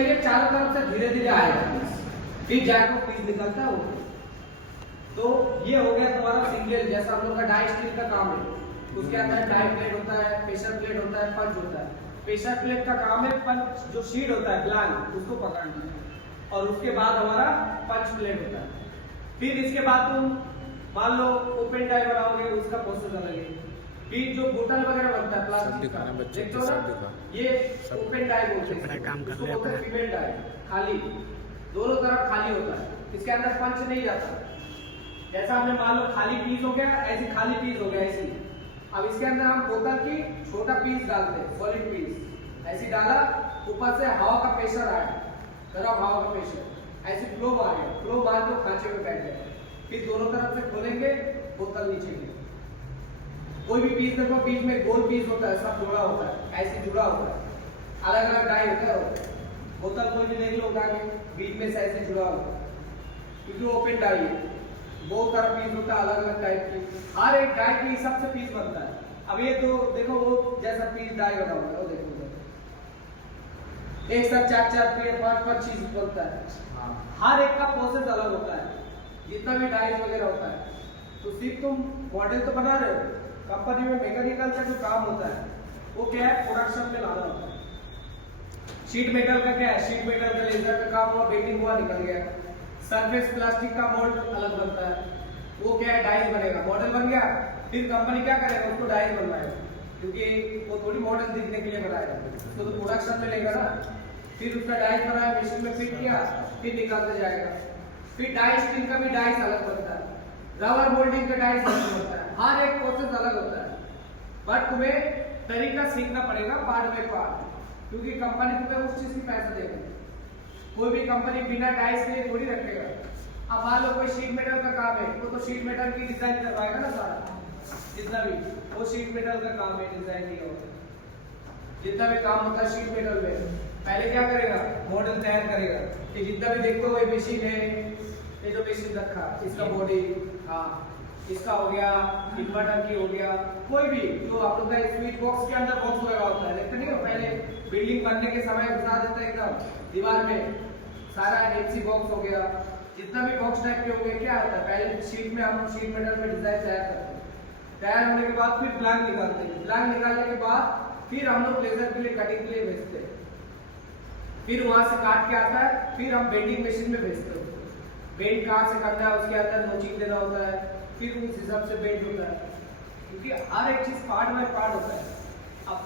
चाहिए चारों तरफ से धीरे धीरे आएगा फिर जैक ऑफ पीस निकलता है वो। तो ये हो गया तुम्हारा सिंगल, जैसा हम लोग का डाई स्टील का काम है। उसके अंदर डाई प्लेट होता है, प्रेशर प्लेट होता है, पंच होता है। प्रेशर प्लेट का काम है पंच जो शीट होता है ब्लैंक उसको पकड़ना है, और उसके बाद हमारा पंच प्लेट होता है। फिर इसके बाद तुम मान लो ओपन डाई बनाओगे, उसका प्रोसेस अलग है। फिर जो बोतल वगैरह बनता है प्लास्टिक का, देखो ना ये ओपन डाई बोलते हैं, फीमेल डाई खाली दोनों तरफ खाली होता है, इसके अंदर पंच नहीं जाता। जैसा हमने मान लो खाली पीस हो गया, ऐसी खाली पीस हो गया ऐसी। अब इसके अंदर हम बोतल की छोटा पीस डालते हैं, सॉलिड पीस ऐसी डाला, ऊपर से हवा का प्रेशर आया, गर्म हवा का प्रेशर, ऐसी फ्लो आ गया, फ्लो मार दो खांचे में बैठ गया। फिर दोनों तरफ से खोलेंगे, बोतल नीचे गिर। कोई भी पीस देखो, बीच में गोल पीस होता है, सब जुड़ा होता है, ऐसे जुड़ा होता है, अलग अलग डाई होता है। बोतल कोई भी देख लो उठा के, बीच में से ऐसे जुड़ा होता है, क्योंकि ओपन डाई है, बहुत सारा पीस होता है अलग अलग टाइप की, हर एक डाई के हिसाब से पीस बनता है। अब ये तो देखो वो जैसा पीस डाई बना हुआ है वो देखो, एक साथ चार चार पीस पांच चीज बनता है, हर एक का प्रोसेस अलग होता है, जितना भी डाई वगैरह होता है। तो सिर्फ तुम मॉडल तो बना रहे हो, कंपनी में मैकेनिकल का जो काम होता है वो क्या है, प्रोडक्शन में लाना होता है। शीट मेटल का क्या है, शीट मेटल का लेजर का काम हुआ, बेकिंग हुआ, निकल गया। सरफेस प्लास्टिक का मोल्ड अलग बनता है, वो क्या है डाइस बनेगा, मॉडल बन गया, फिर कंपनी क्या करेगा उसको डाइस बनवाएगा, क्योंकि वो थोड़ी मॉडल दिखने के लिए बनाएगा, उसको तो प्रोडक्शन में लेगा ना। फिर उसका डाइस बनाया, मशीन में फिट किया, फिर निकालते जाएगा। फिर डाई स्टील का भी डाइस अलग बनता है, रबर मोल्डिंग का डाइस अलग बनता है, हर एक प्रोसेस अलग होता है। बट तुम्हें तरीका सीखना पड़ेगा पार्ट बाय पार्ट, क्योंकि कंपनी तुम्हें उस चीज की पैसा देगी। कोई भी कंपनी बिना डाइस के थोड़ी रखेगा। अब मान लो कोई शीट मेटल का काम है, वो तो शीट मेटल की डिजाइन करवाएगा ना, सारा जितना भी वो शीट मेटल का काम है, डिजाइन किया होता है। जितना भी काम होता है शीट मेटल में, पहले क्या करेगा, मॉडल तैयार करेगा कि जितना भी देखो वो मशीन है, ये जो मशीन रखा इसका बॉडी, हाँ इसका हो गया, इन्वर्टर की हो गया, कोई भी जो आप लोग का स्विच बॉक्स के अंदर बॉक्स लगा होता है, देखते नहीं हो पहले बिल्डिंग बनने के समय घुसा देता है एकदम दीवार में, सारा एमसी बॉक्स हो गया, जितना भी बॉक्स टाइप के हो गए, क्या आता है पहले शीट में हम शीट मेटल में डिजाइन तैयार करते हैं, तैयार होने के बाद फिर ब्लैंक निकालते हैं, ब्लैंक निकालने के बाद फिर हम लोग लेजर के लिए कटिंग के लिए भेजते हैं, फिर वहां से काट के आता है, फिर हम बेंडिंग मशीन में भेजते हैं। बेंड कहाँ से करना है, उसके अंदर नोचिंग देना होता है, फिर उस हिसाब से बेंड होता है, क्योंकि हर एक चीज पार्ट बाय पार्ट होता है। अब